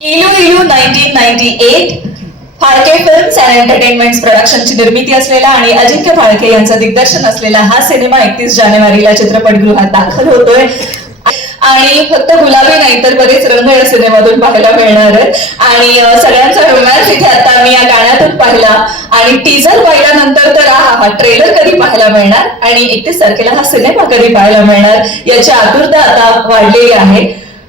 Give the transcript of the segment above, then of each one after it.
Ilu Ilu nineteen ninety eight Phalke films and entertainment प्रोडक्शनची निर्मिती असलेला आणि अजिंक्य फाळके यांचं दिग्दर्शन असलेला हा सिनेमा एकतीस जानेवारीला चित्रपटगृहात दाखल होतोय. आणि फक्त गुलाबी नाही तर बरेच रंग या सिनेमातून पाहायला मिळणार आहेत. आणि सगळ्यांचा रोमॅन्स इथे आता मी या गाण्यातून पाहिला. आणि टीजर पाहिल्यानंतर तर हा ट्रेलर कधी पाहायला मिळणार? आणि एकतीस तारखेला हा सिनेमा कधी पाहायला मिळणार? याची आतुरता आता वाढलेली आहे.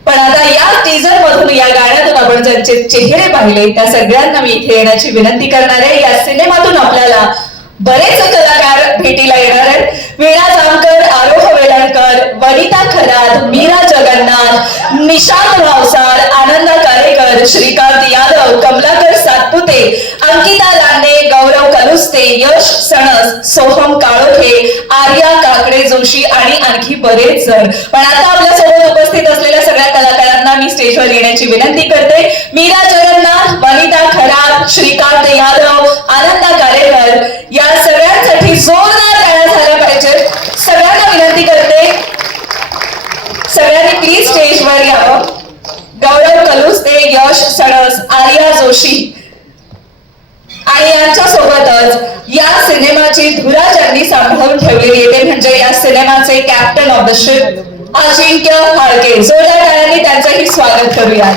पण आता या टीजर मधून या गाण्यातून आपण ज्यांचे चेहरे पाहिले त्या सगळ्यांना मी इथे येण्याची विनंती करणार आहे. या सिनेमातून आपल्याला बरेच कलाकार भेटीला येणार आहेत. वीणा जामकर आरोह वेलणकर वनिता खरात मीरा जगन्नाथ निशांत भावसार आनंदा कारेकर श्रीकांत यादव कमलाकर सातपुते अंकिता लांडे गौरव कलुस्ते यश सणस सोहम काळोखे आर्या काकडे जोशी आणि आणखी बरेच जण. पण आता आपल्यासोबत उपस्थित असलेल्या सगळ्या कलाकारांना मी स्टेजवर येण्याची विनंती करते. मीरा जगन्नाथ वनिता खराब श्रीकांत यादव आनंदा कारेकर या सगळ्यांसाठी जोरदार टाळ्या झाल्या पाहिजेत सगळ्यांना विनंती करते. सगळ्यांनी प्लीज स्टेजवर यावं गौरव कलुस्ते यश सणस आर्या जोशी. आणि यांच्या सोबतच या सिनेमाची धुरा ज्यांनी सांभाळून ठेवलेली आहे. ते म्हणजे या सिनेमाचे captain of the ship Ajinkya Phalke जोरदार टाळ्यांनी त्यांचंही स्वागत करूया.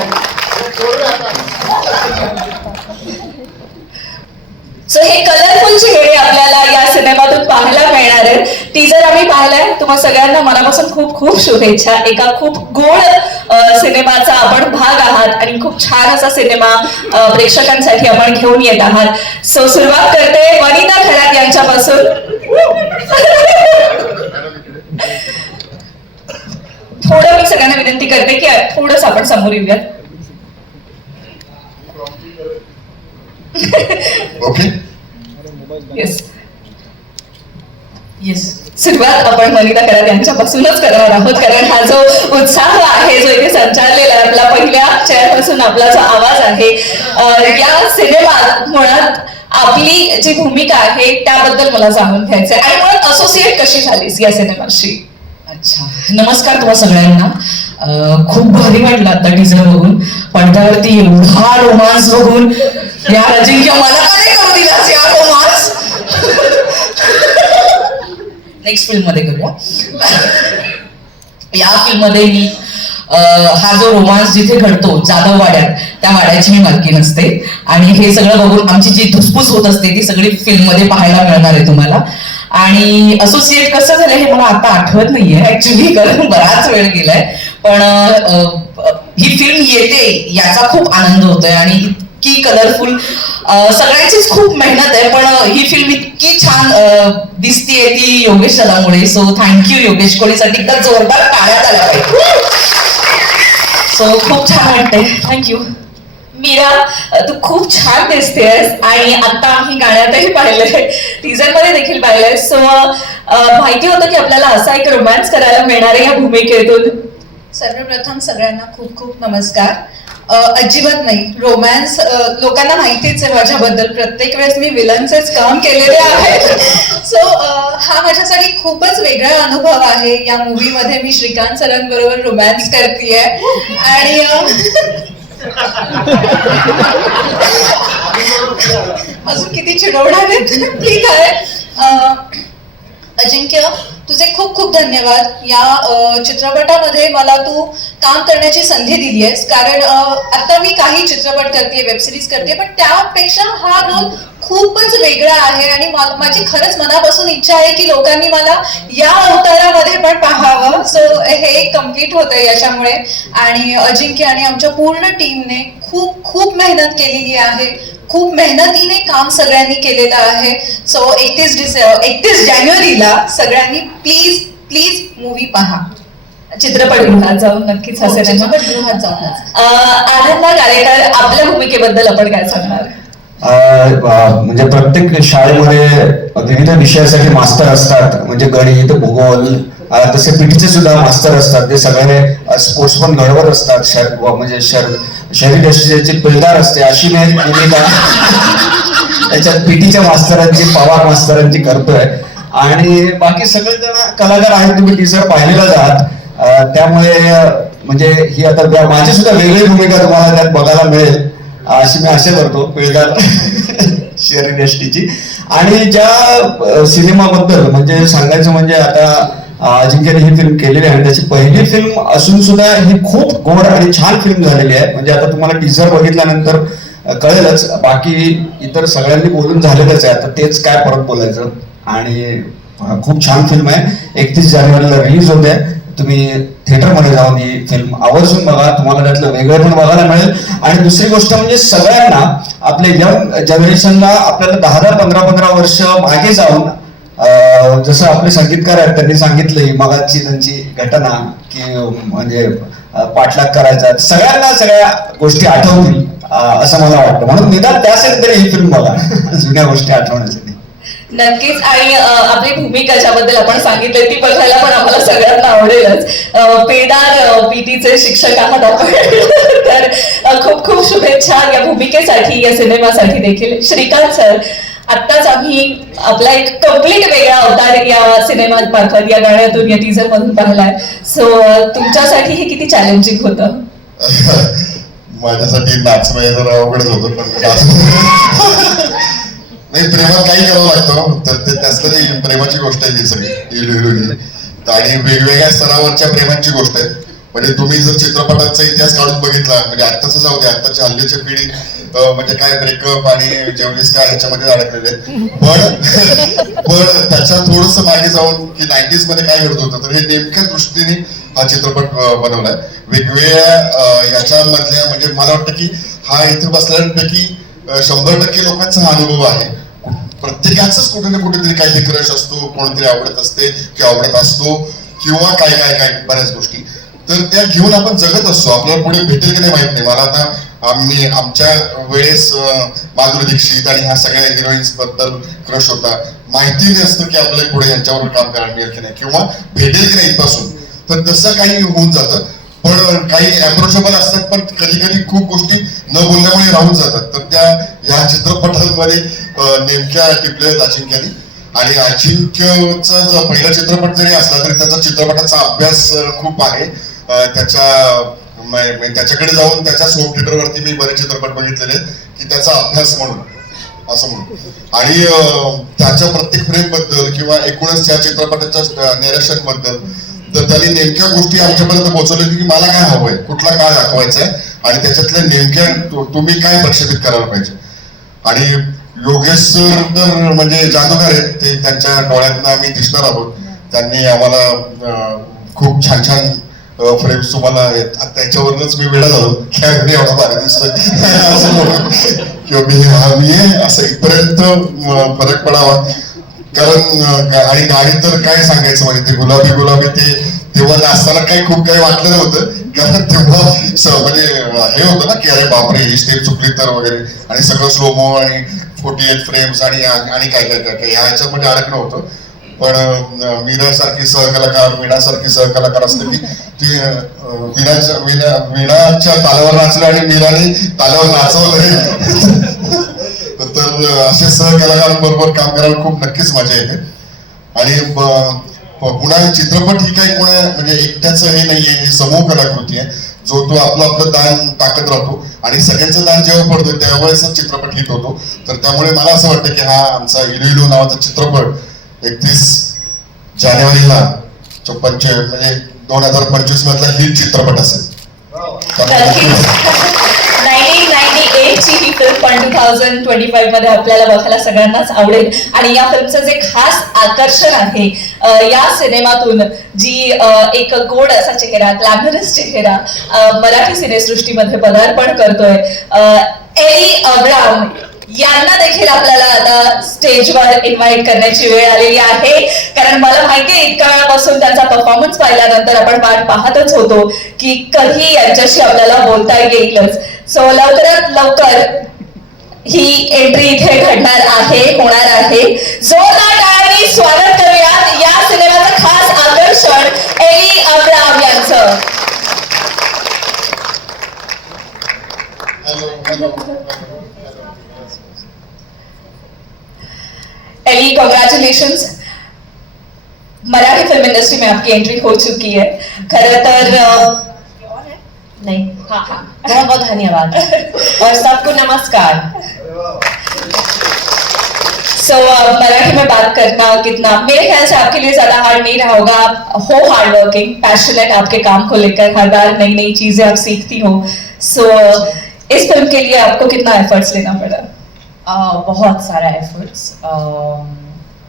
सो हे कलरफुल चेहरे आपल्याला या सिनेमातून पाहायला मिळणार आहेत टीजर आम्ही पाहिलाय तुम्हा सगळ्यांना मनापासून खूप खूप शुभेच्छा. एका खूप गोड सिनेमाचा आपण भाग आहात आणि खूप छान असा सिनेमा प्रेक्षकांसाठी आपण घेऊन येत आहात. सो सुरुवात करते वनिता खरात यांच्यापासून. थोडं मी सगळ्यांना विनंती करते की थोडंच आपण समोर येऊयात. ओके येस येस सुरुवात आपण वनिता करात यांच्यापासूनच करणार आहोत कारण हा जो उत्साह आहे जो इथे संचारलेला आहे आपला पहिल्या चेअरपासून आपला जो आवाज आहे या सिनेमात मुळात आपली जी भूमिका आहे त्याबद्दल मला जाणून घ्यायचंय. आणि मुळात असोसिएट कशी झालीस या सिनेमाशी? अच्छा. नमस्कार तुम्हा सगळ्यांना. खूप भारी वाटलं आता टीजर बघून. पडद्यावरती एवढा रोमांस बघून. या अजिंक्य मला का नाही करू दिलास या रोमांस नेक्स्ट फिल्ममध्ये करूया. या फिल्ममध्ये मी हा जो रोमांस जिथे घडतो जाधव वाड्यात त्या वाड्याची मी मालकी नसते. आणि हे सगळं बघून आमची जी धुसफूस होत असते ती सगळी फिल्ममध्ये पाहायला मिळणार आहे तुम्हाला. आणि असोसिएट कसं झालं हे मला आता आठवत नाहीये ऍक्च्युली कारण बराच वेळ गेलाय. पण ही फिल्म येते याचा खूप आनंद होतोय आणि इतकी कलरफुल सगळ्यांचीच खूप मेहनत आहे पण ही फिल्म इतकी छान दिसतीये ती योगेश दादामुळे. सो थँक्यू योगेश कोळीसाठी. तर जोरदार टाळ्या आला पाहिजे. सो खूप छान वाटतंय. थँक्यू मीरा तू खूप छान दिसतेस आणि आता आम्ही गाण्यातही पाहिलंय. टीजरमध्ये देखील पाहिलंय. सो माहिती होतं की आपल्याला असा एक रोमॅन्स करायला मिळणार आहे या भूमिकेतून. सर्वप्रथम सगळ्यांना खूप खूप नमस्कार. अजिबात नाही. रोमॅन्स लोकांना माहितीच आहे माझ्याबद्दल. प्रत्येक वेळेस मी विलनचेच काम केलेले आहे. सो हा माझ्यासाठी खूपच वेगळा अनुभव आहे. या मूवीमध्ये मी श्रीकांत सरांबरोबर रोमॅन्स करतेय. आणि अजून किती चिडवणार आहेत? ठीक आहे. अजिंक्य तुझे खूप खूप धन्यवाद. या चित्रपटामध्ये मला तू काम करण्याची संधी दिली आहेस कारण आता मी काही चित्रपट करते वेबसिरीज करते पण त्यापेक्षा हा रोल खूपच वेगळा आहे आणि माझी खरंच मनापासून इच्छा आहे की लोकांनी मला या अवतारामध्ये पण पाहावं. सो हे कंप्लीट होतंय याच्यामुळे. आणि अजिंक्य आणि आमच्या पूर्ण टीमने खूप खूप मेहनत केलेली आहे. खूप मेहनतीने काम सगळ्यांनी केलेलं आहे. सो एकतीस डिसे एकतीस जानेवारीला सगळ्यांनी प्लीज प्लीज मूवी पहा. चित्रपटगृहात जाऊन नक्कीच हा हो, चित्रपटगृहात जाऊनच. अं, आनंदा गालेकर आपल्या भूमिकेबद्दल आपण काय सांगणार? म्हणजे प्रत्येक शाळेमध्ये विविध विषयासाठी मास्तर असतात. म्हणजे गणित भूगोल तसे पीटीचे सुद्धा मास्तर असतात. ते सगळे स्पोर्ट्स पण घडवत असतात. शर म्हणजे शर शरीर यशस्वीची पिलदार असते. अशी मी भूमिका त्याच्यात पीटीच्या मास्तरांची पवार मास्तरांची करतोय. आणि बाकी सगळे जण कलाकार आहेत. तुम्ही टीचर पाहिलेला जात त्यामुळे म्हणजे ही आता माझी सुद्धा वेगळी भूमिका तुम्हाला त्यात बघायला मिळेल. अशी मी आशा करतो पिळदार शहरी यष्टीची आणि ज्या सिनेमाबद्दल म्हणजे सांगायचं म्हणजे आता अजिंक्यने ही फिल्म केलेली आहे. त्याची पहिली फिल्म असून सुद्धा ही खूप गोड आणि छान फिल्म झालेली आहे. म्हणजे आता तुम्हाला टीझर बघितल्यानंतर कळेलच. बाकी इतर सगळ्यांनी बोलून झालेलंच आहे. आता तेच काय परत बोलायचं. आणि खूप छान फिल्म आहे. एकतीस जानेवारीला रिलीज होते. तुम्ही थिएटरमध्ये जाऊन ही फिल्म आवर्जून बघा तुम्हाला त्यातलं वेगळं पण बघायला मिळेल. आणि दुसरी गोष्ट म्हणजे सगळ्यांना आपल्या यंग जनरेशनला आपल्याला दहा दहा पंधरा पंधरा वर्ष मागे जाऊन जसं आपले संगीतकार आहेत त्यांनी सांगितलंय मगाची त्यांची घटना की म्हणजे पाठलाग करायचा. सगळ्यांना सगळ्या गोष्टी आठवतील असं मला वाटतं. म्हणून निदान त्यासाठी तरी ही फिल्म बघा. जुन्या गोष्टी आठवण्यासाठी. नक्कीच. आणि आपली भूमिका ज्याबद्दल आपण सांगितलं ती बघायला पण आम्हाला सगळ्यांना आवडेलच. पेदार पीटीचे शिक्षक आहात आपण. तर खूप खूप शुभेच्छा या भूमिकेसाठी या सिनेमासाठी देखील. श्रीकांत सर आत्ताच आम्ही आपला एक कंप्लीट वेगळा अवतार या सिनेमात मार्फत या गाण्यातून या टीझर मधून पाहिलाय सो तुमच्यासाठी हे किती चॅलेंजिंग होतं? माझ्यासाठी नाचणं जरा अवघडच होतं पण नाही प्रेमात काही करावं लागतं तर ते त्याच प्रेमाची गोष्ट आहे ती सगळी. आणि वेगवेगळ्या स्तरावरच्या प्रेमाची गोष्ट आहे. म्हणजे तुम्ही जर चित्रपटाचा इतिहास काढून बघितला म्हणजे आत्ताच जाऊ दे आत्ताच्या हल्लीची पिढी म्हणजे काय ब्रेकअप आणि जेवढीस काय ह्याच्यामध्ये अडकलेले पण पण त्याच्या थोडस मागे जाऊन की नाईन्टीजमध्ये काय घडत होतं तर हे नेमक्या दृष्टीने हा चित्रपट बनवलाय वेगवेगळ्या याच्यामधल्या म्हणजे मला वाटतं की हा इथे बसल्यापैकी शंभर टक्के लोकांचा हा अनुभव आहे. प्रत्येकाच कुठे ना कुठेतरी काहीतरी क्रश असतो कोणतरी आवडत असते किंवा आवडत असतो किंवा काय काय काय बऱ्याच गोष्टी. तर त्या घेऊन आपण जगत असतो. आपल्याला पुढे भेटेल की नाही माहीत नाही. मला आता आम्ही आमच्या वेळेस माधुरी दीक्षित आणि ह्या सगळ्या हिरोईन्सबद्दल क्रश होता. माहिती नसतं की आपल्याला पुढे यांच्यावर काम करायला मिळेल की नाही. किंवा भेटेल की नाही इथपासून. तर तसं काही होऊन जातं. पण काही अप्रोचेबल असतात पण कधी कधी खूप गोष्टी न बोलल्यामुळे राहून जातात. तर त्या या चित्रपटांमध्ये नेमक्या टिपल्या अजिंक्यानी आणि अजिंक्यचा जो पहिला चित्रपट जरी असला तरी त्याचा चित्रपटाचा अभ्यास खूप आहे. त्याच्या त्याच्याकडे जाऊन त्याच्या सोम थिएटरवरती मी बरेच चित्रपट बघितलेले की त्याचा अभ्यास म्हणून असं म्हणून. आणि त्याच्या प्रत्येक फ्रेमबद्दल किंवा एकूणच त्या चित्रपटाच्या नेरेशनबद्दल तर त्यांनी नेमक्या गोष्टी आमच्यापर्यंत पोहोचवल्या की मला काय हवंय कुठला काय दाखवायचा आहे आणि त्याच्यातल्या नेमक्या तुम्ही काय प्रक्षेपित करायला पाहिजे? आणि योगेश सर तर म्हणजे जादूगार आहेत ते त्यांच्या डोळ्यातनं आम्ही दिसणार आहोत. त्यांनी आम्हाला खूप छान छान फ्रेम्स तुम्हाला आहेत. त्याच्यावरूनच मी वेळा झालो की एवढा भारी दिसतोय. असं किंवा मी हा मी आहे असं इथपर्यंत फरक पडावा. कारण आणि गाडीत तर काय सांगायचं म्हणजे ते गुलाबी गुलाबी ते तेव्हा नाचताना काही खूप काही वाटलं नव्हतं. कारण तेव्हा म्हणजे हे होतं ना की अरे बापरे ही स्टेप चुकली तर वगैरे. आणि सगळं स्लोमो आणि फोर्टी एट फ्रेम्स आणि आणि काय काय काय काय ह्याच्यामध्ये म्हणजे अडकलं होतं. पण मीनासारखी सहकलाकार मीनासारखी सहकलाकार असते की ती मीनाच्या मीना मीनाच्या तालावर नाचलं आणि मीनाने तालावर नाचवलं तर असे सहकलाकारांबरोबर काम करायला खूप नक्कीच मजा येते. आणि पुन्हा चित्रपट ही काही कोणा म्हणजे एकट्याच हे नाहीये ही समूह कलाकृती आहे. जो तो आपलं आपलं दान टाकत राहतो. आणि सगळ्यांचं दान जेव्हा पडतं त्यावेळेस चित्रपट हिट होतो. तर त्यामुळे मला असं वाटतं की हा आमचा इलिडो नावाचा चित्रपट एकतीस जानेवारीला पंच म्हणजे दोन हजार पंचवीस मधला हिट चित्रपट असेल त्यामुळे नक्कीच- नाईन्टीन नाईन्टी एट ची ही फिल्म पण टू थाउजंड ट्वेंटी फाईव्हमध्ये आपल्याला बघायला सगळ्यांनाच आवडेल आणि या फिल्मचं जे खास आकर्षण आहे या सिनेमातून जी एक गोड असा चेहरा ग्लॅमरस चेहरा मराठी सिनेसृष्टीमध्ये पदार्पण करतोय अं, एली अब्राम यांना देखील आपल्याला आता स्टेजवर इन्व्हाइट करण्याची वेळ आलेली आहे कारण मला माहिती आहे इतक्या वेळापासून त्यांचा परफॉर्मन्स पाहिल्यानंतर आपण वाट पाहतच होतो की कधी यांच्याशी आपल्याला बोलता येईलच सो लवकरात लवकर ही एंट्री इथे घडणार आहे होणार आहे. जोरदार टाळ्यांनी स्वागत करूयात. या सिनेमाचं खास आकर्षण एली अब्राम यांचं. Hello hello Elli congratulation Marathi film industry में आपकी एंट्री हो चुकी है. खरं तर नहीं हाँ हाँ. बहुत बहुत धन्यवाद. और सबको नमस्कार. सो मराठी में बात करना कितना मेरे ख्याल से आपके लिए ज़्यादा हार्ड नहीं रहा होगा। आप हो हार्ड वर्किंग पैशनेट आपके काम को लेकर हर बार नई नई चीज़ें आप सीखती हो। सो so, इस फ़िल्म के लिए आपको कितना एफर्ट्स लेना पड़ा? uh, बहुत सारा एफर्ट्स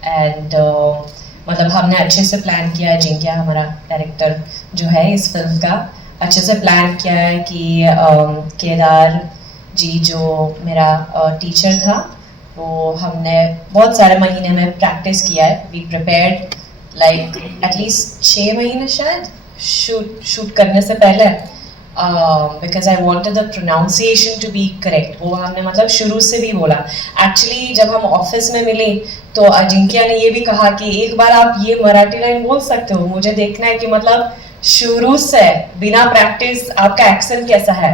एंड uh, uh, मतलब हमने अच्छे से प्लान किया है जिंकिया हमारा डायरेक्टर जो है इस फ़िल्म का अच्छे से प्लान किया है कि um, केदार जी जो मेरा टीचर था वो हमने बहुत सारे महीने में प्रैक्टिस किया है। We prepared like at least छः महीने शायद शूट शूट करने से पहले। Because I wanted the pronunciation to be correct वो हमने मतलब शुरू से भी बोला। एक्चुअली जब हम ऑफ़िस में मिले तो अजिंक्या ने ये भी कहा कि एक बार आप ये मराठी लाइन बोल सकते हो। मुझे देखना है कि मतलब शुरू से, बिना प्रैक्टिस आपका एक्सेंट कैसा है।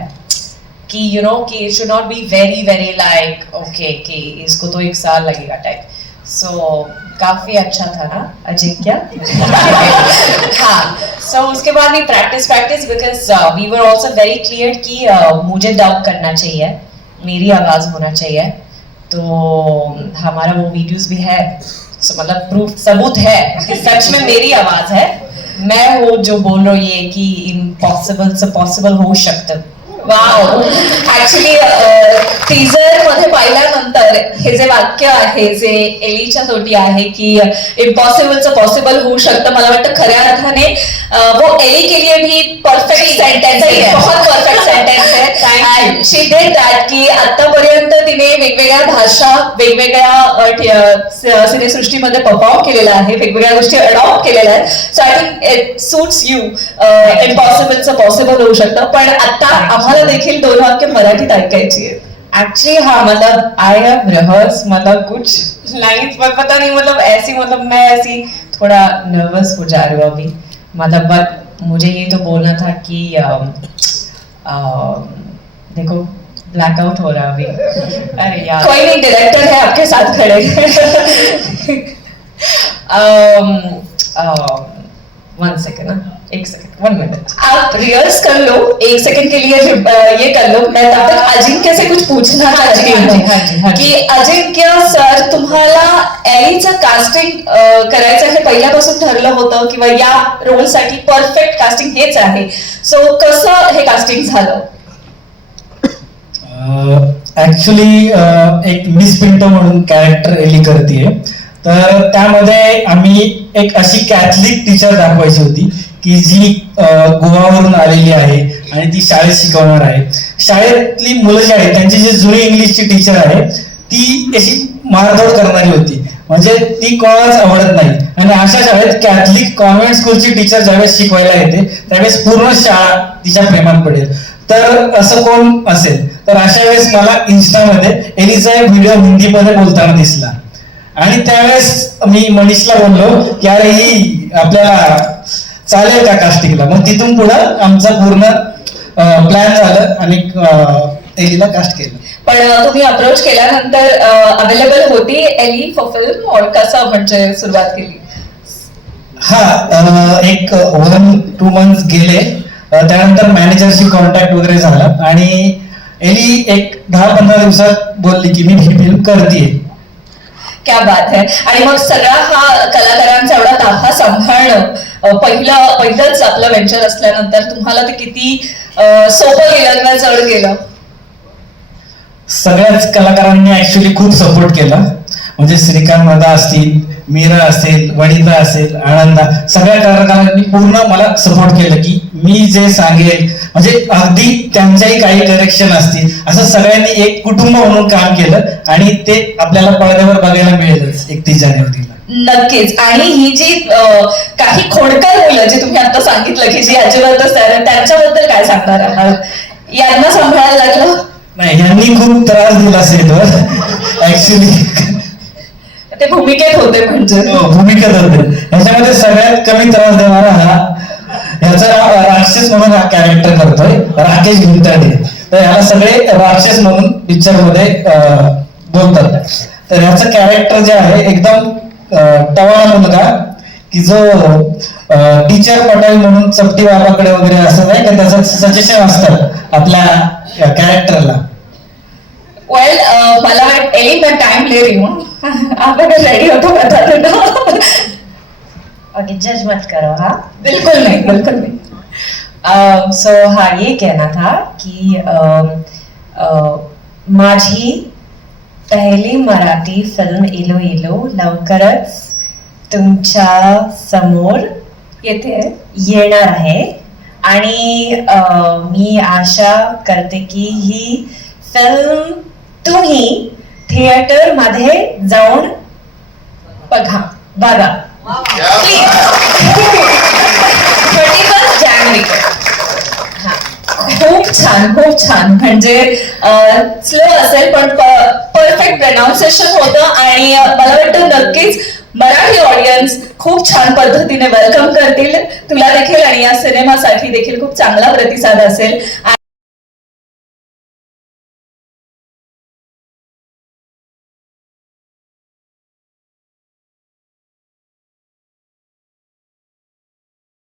कि यू नो कि it should not be very very like okay कि इसको तो एक साल लगेगा टाइप सो काफ़ी अच्छा था ना अजिंक्य? हाँ. सो उसके बाद भी practice practice because we were also very clear कि uh, मुझे डब करना चाहिए मेरी आवाज़ होना चाहिए. तो हमारा वो वीडियोस भी है so, मतलब प्रूफ सबूत है कि सच में मेरी आवाज़ है. मैं वो जो बोल रही हूँ ये कि इम्पॉसिबल से पॉसिबल होऊ शकतं वाव ऍक्च्युली टीजरमध्ये पाहिला पाहिल्यानंतर हे जे वाक्य आहे जे एलीच्या तोटी आहे की इम्पॉसिबलचं पॉसिबल होऊ शकतं. मला वाटतं खऱ्या अर्थाने वो एली के लिए भी परफेक्ट सेंटेन्स आहे. है. बहुत परफेक्ट सेंटेन्स. आहे. शी डिड दॅट की आतापर्यंत तिने वेगवेगळ्या भाषा वेगवेगळ्या सिनेसृष्टीमध्ये परफॉर्म केलेल्या आहे वेगवेगळ्या गोष्टी अडॉप्ट केलेल्या आहेत. So I think it suits you इम्पॉसिबलचं possible होऊ शकतं. पण आता आम्हाला देखील दोन वाक्य मराठीत ऐकायची आहेत. एक्चुअली हाँ मतलब आई हैव रिहर्स मतलब कुछ लाइंस पर पता नहीं मतलब ऐसी मतलब मैं ऐसी थोड़ा नर्वस हो जा रही हूँ अभी। मतलब बट मुझे ये तो बोलना था कि अम, अम, देखो ब्लैकआउट हो रहा है अभी। अरे यार। कोई नहीं डायरेक्टर है आपके साथ खड़े वन सेकेंड ना एक सेकेंड वन मिनट आप रिहर्स कर लो एक सेकंड के लिए ये कर लो। मैं तब तक अजिंक्य से कुछ पूछना हाँ चाहती हाँ जी, हूँ हाँ जी, हाँ जी. की अजिंक्य सर तुम्हाला एलीचं कास्टिंग करायचं हे पहिल्यापासून ठरलं होतं किंवा या रोलसाठी परफेक्ट कास्टिंग हेच आहे. सो कसं हे कास्टिंग झालं? ऍक्च्युली एक मिस पिंटो म्हणून कॅरेक्टर एली करते तर त्यामध्ये आम्ही एक अशी कॅथलिक टीचर दाखवायची होती की जी गोवावरून आलेली आहे आणि ती शाळेत शिकवणार आहे. शाळेतली मुलं जी आहेत त्यांची जी जुनी इंग्लिशची टीचर आहे ती अशी मारधोड करणारी होती. म्हणजे ती कोणालाच आवडत नाही. आणि अशा शाळेत कॅथलिक कॉन्व्हेंट स्कूलची टीचर ज्यावेळेस शिकवायला येते त्यावेळेस पूर्ण शाळा तिच्या प्रेमात पडेल. तर असं कोण असेल? तर अशा वेळेस मला इन्स्टामध्ये एलिचा एक व्हिडिओ हिंदीमध्ये बोलताना दिसला. आणि त्यावेळेस मी मनीषला बोललो की अरे ही आपल्याला चालेल का कास्टिंगला मग तिथून पुढं आमचं पूर्ण प्लॅन झालं आणि एलीला कास्ट केलं. पण तुम्ही अप्रोच केल्यानंतर अवेलेबल होती एली फॉर फिल्म और कसं म्हणजे सुरुवात केली? हा एक वन टू मंथ गेले. त्यानंतर मॅनेजरशी कॉन्टॅक्ट वगैरे झाला. आणि एली एक दहा पंधरा दिवसात बोलली की मी ही फिल्म करते क्या बात है. आणि मग सगळा हा कलाकारांचा एवढा ताफा सांभाळणं पहिलं पहिलंच आपलं व्हेंचर असल्यानंतर तुम्हाला ते किती सोपं गेलं किंवा जड गेलं? सगळ्याच कलाकारांनी ऍक्च्युली खूप सपोर्ट केला. म्हणजे श्रीकांत दादा असतील मीरा असेल वनिता असेल आनंदा सगळ्या कलाकारांनी पूर्ण मला सपोर्ट केलं की मी जे सांगेल म्हणजे अगदी त्यांच्याही काही करेक्शन असतील असं सगळ्यांनी एक कुटुंब म्हणून काम केलं आणि ते आपल्याला पडद्यावर बघायला मिळेलच एकतीस जानेवारीला. नक्कीच. आणि ही जी काही खोडकर मुलं जी तुम्ही आता सांगितलं की जी अजिबातच त्यांच्याबद्दल काय सांगणार आहात? यांना सांभाळायला लागलं? नाही यांनी खूप त्रास दिला सेटवर ऍक्च्युली ते भूमिकेत होते म्हणजे. भूमिकेत होते. याच्यामध्ये सगळ्यात कमी त्रास देणारा हा ह्याचा रा- राक्षस म्हणून हा कॅरेक्टर करतोय राकेश भिंताडे तर ह्याला सगळे राक्षस म्हणून पिक्चरमध्ये बोलतात. तर ह्याचं कॅरेक्टर जे आहे एकदम टवाळा मुलगा की जो टीचर पटेल म्हणून चपटी बाबाकडे वगैरे असं नाही का त्याचं सजेशन असतं आपल्या कॅरेक्टरला वेल मला वाट एली पण टाइम ले रही हूँ. आप अगर रेडी हो तो बता देना ओके जज मत करो हाँ? बिल्कुल नहीं बिल्कुल नहीं. सो हा ये कहना था कि माझी पहिली मराठी फिल्म इलो इलो लवकरच तुमच्यासमोर येते येणार आहे. आणि मी आशा करते की ही फिल्म तुम्ही थिएटरमध्ये जाऊन बघा. बघा. थर्टी फर्स्ट जानेवारी खूप छान खूप छान. म्हणजे स्लो असेल पण परफेक्ट प्रनाऊन्सिएशन होतं आणि मला वाटतं नक्कीच मराठी ऑडियन्स खूप छान पद्धतीने वेलकम करतील. तुला देखील आणि या सिनेमासाठी देखील खूप चांगला प्रतिसाद असेल.